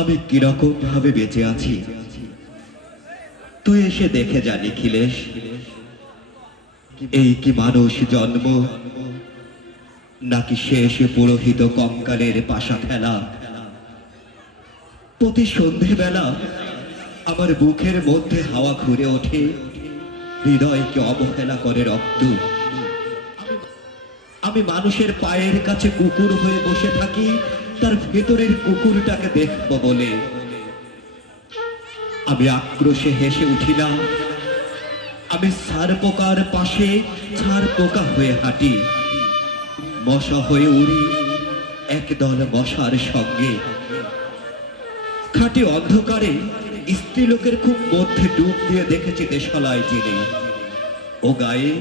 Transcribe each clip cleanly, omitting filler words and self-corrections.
আমি কিরকম ভাবে বেঁচে আছি তুই এসে দেখে যা নিখিলেশ। এই কি মানুষ জন্ম, নাকি শেষ পুরোহিত কঙ্কালের পাশা ফেলা? প্রতি সন্ধেবেলা আমার বুকের মধ্যে হাওয়া ঘুরে ওঠে, হৃদয়কে অবহেলা করে রক্ত। আমি মানুষের পায়ের কাছে কুকুর হয়ে বসে থাকি, তার ভেতরের কুকুরটাকে দেখব বলে। আমি আক্রোশে হেসে উঠিলাম, আমি ছার পোকার পাশে ছার পোকা হয়ে হাঁটি, মশা হয়ে উড়ি একদল মশার সঙ্গে। খাঁটি অন্ধকারে স্ত্রীলোকের খুব মধ্যে ডুব দিয়ে দেখেছি দেশালায় চিনি। ও গায়ে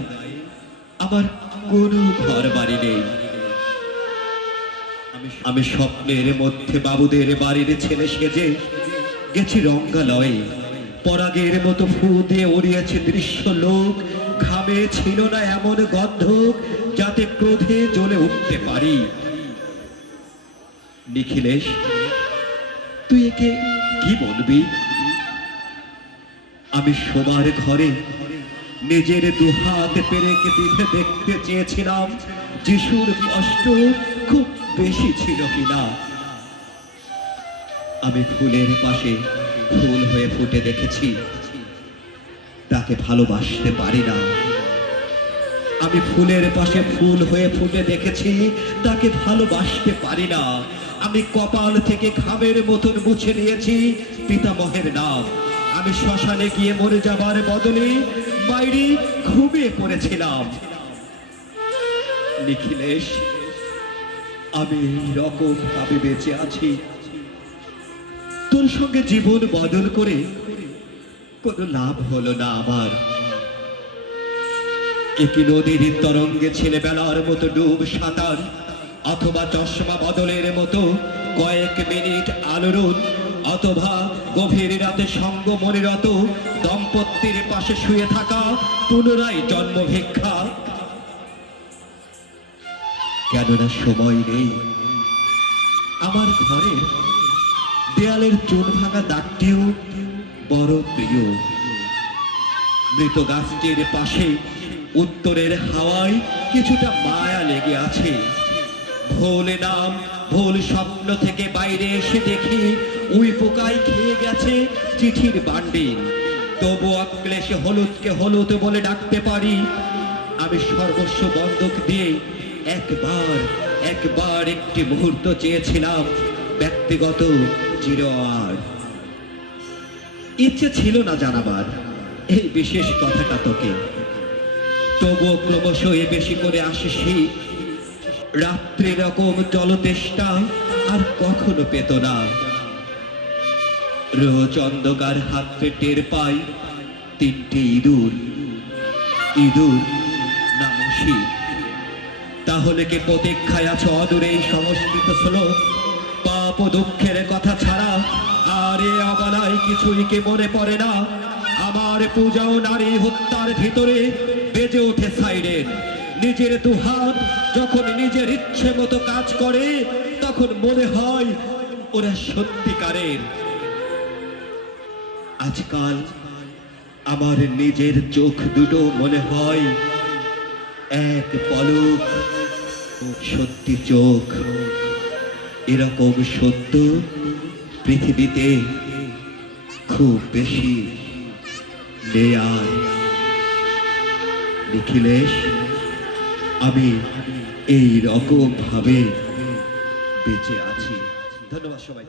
আমার কোনো ঘর বাড়ি নেই। আমি স্বপ্নের মধ্যে বাবুদের বাড়ির ছেলে সেজে গেছি রঙ্গালয়ে, পরাগের মতো ফু দিয়ে উড়িয়েছে দৃশ্য লোক। ঘামে ছিল না এমন গন্ধ যাতে ক্রোধে জ্বলে উঠতে পারি। নিখিলেশ, তুই একে কি বলবি? আমি শোবার ঘরে নিজের দুহাত পেরেকে বিধে দেখতে চেয়েছিলাম যিশুর কষ্ট খুব বেশি ছিল কিনা। আমি ফুলের পাশে ফুল হয়ে ফুটে দেখেছি, তাকে ভালোবাসতে পারি না। আমি ফুলের পাশে ফুল হয়ে ফুটে দেখেছি, তাকে ভালোবাসতে পারি না। আমি কপাল থেকে ঘামের মতন মুছে নিয়েছি পিতামহের নাম। আমি শ্মশানে গিয়ে মরে যাবার বদলে বাইরে ঘুমিয়ে পড়েছিলাম। নিখিলেশ, আমি এইরকম ভাবে বেঁচে আছি, তোর সঙ্গে জীবন বদল করে কোনো লাভ হলো না আমার। একই নদীর তরঙ্গে ছেলেবেলার মতো ডুব সাঁতার, অথবা চশমা বদলের মতো কয়েক মিনিট আলোড়ন, অথবা গভীর রাতে সঙ্গ মনিরত দম্পতির পাশে শুয়ে থাকা পুনরায় জন্ম ভিক্ষা। কেননা সময় নেই। আমার ঘরের দেয়ালের চুন ভাঙা দাগটিও বড় প্রিয়। মৃত গাছটির পাশে উত্তরের হাওয়ায় কিছুটা মায়া লেগে আছে। ভুল নাম ভুল স্বপ্ন থেকে বাইরে এসে দেখি উই পোকায় খেয়ে গেছে চিঠির বান্ডিল। তবু অক্লেশে হলুদকে হলুদ বলে ডাকতে পারি। আমি সর্বস্ব বন্ধক দিয়ে একবার একটি মুহূর্ত চেয়েছিলাম ব্যক্তিগত চিরআর। ইচ্ছে ছিল না জানাবার এই বিশেষ কথাটা তোকে, তবুও ক্রমশ বেশি করে আসিস। রাত্রি রকম জলতেষ্টা আর কখনো পেত না। রোজ অন্ধকার হাতে টের পাই তিনটে ইঁদুর নামসি। তাহলে কে প্রতীক্ষায় আছো অদূরে এই সংস্কৃত শ্লোক? পাপ ও দুঃখের কথা ছাড়া আর এ অবলায় কিছুই কে মনে পড়ে না। আমার পূজা ও নারী হত্যার ভিতরে বেজে ওঠে সাইরেন। নিজের দুহাত যখন নিজের ইচ্ছে মতো কাজ করে, তখন মনে হয় ওরা সত্যিকারের। আজকাল আমার নিজের চোখ দুটো মনে হয় এক পলক সত্যি চোখ। এরকম সত্য পৃথিবীতে খুব বেশি নেই আর। নিখিলেশ, আমি এই রকম ভাবে বেঁচে আছি। ধন্যবাদ সবাই।